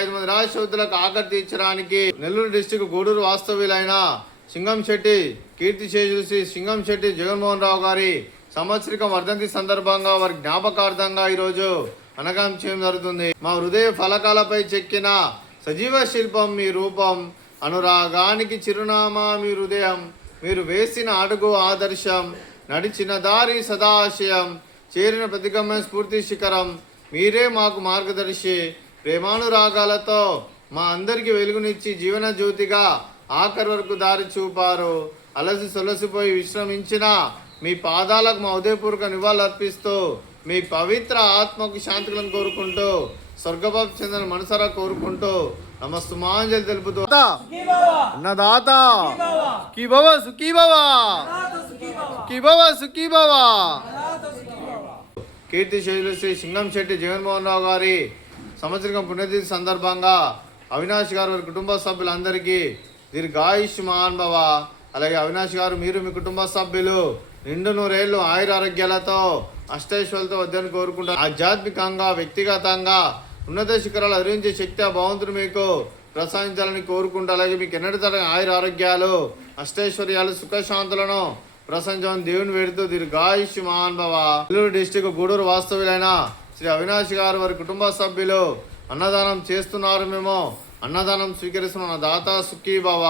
5 మంది రాష్ట్రపతులకు ఆఖరి తీర్చడానికి నెల్లూరు డిస్టిక్ గూడూరు వాస్తవ్యులైన సింగంశెట్టి కీర్తిశేషులు శ్రీ సింగంశెట్టి జగన్మోహన్ రావు గారి సంవత్సరిక వర్ధంతి సందర్భంగా వారి జ్ఞాపకార్థంగా ఈరోజు అనగాం చేయడం జరుగుతుంది. మా హృదయ ఫలకాలపై చెక్కిన సజీవ శిల్పం మీ రూపం, అనురాగానికి చిరునామా మీ హృదయం, మీరు వేసిన అడుగు ఆదర్శం, నడిచిన దారి సదాశయం, చేరిన ప్రతిగమ్య స్ఫూర్తి శిఖరం, మీరే మాకు మార్గదర్శి. ప్రేమానురాగాలతో మా అందరికీ వెలుగునిచ్చి జీవన జ్యోతిగా ఆఖరి వరకు దారి చూపారు. అలసి సొలసిపోయి విశ్రమించిన మీ పాదాలకు మా ఉదయపూర్వక నివాళులు అర్పిస్తూ మీ పవిత్ర ఆత్మకు శాంతిలను కోరుకుంటూ స్వర్గబాబు చెందిన మనసారా కోరుకుంటూ నమస్తుమాంజలి తెలుపుతూ అన్నదాత కీ బాబా సుఖీ బాబా, కీ బాబా సుఖీ బాబా. కీర్తిశేషులు శ్రీ సింగంశెట్టి జగన్మోహన్ రావు గారి సంవత్సరిక పుణ్యతిథి సందర్భంగా అవినాష్ గారు వారి కుటుంబ సభ్యులందరికీ దీర్ఘాయుష్మాన్ భవ. అలాగే అవినాష్ గారు మీరు మీ కుటుంబ సభ్యులు నిండు నూరేళ్లు ఆయుర ఆరోగ్యాలతో అష్టైశ్వర్యాలతో వద్దని కోరుకుంటారు. ఆధ్యాత్మికంగా వ్యక్తిగతంగా ఉన్నత శిఖరాలు అధిరించే శక్తి ఆ భగవంతుడు మీకు ప్రసాదించాలని కోరుకుంటూ అలాగే మీకు ఎన్నటి తరగతి ఆయుర ఆరోగ్యాలు అష్టైశ్వర్యాలు సుఖశాంతులను ప్రసంచాలని దేవుని వేడుతూ దీర్ఘాయుష్మాన్ భవ. నెల్లూరు డిస్టిక్ గూడూరు వాస్తవ్యులైన శ్రీ అవినాష్ గారు వారి కుటుంబ సభ్యులు అన్నదానం చేస్తున్నారు. మేము అన్నదానం స్వీకరిస్తున్న దాత సుఖీ భవ.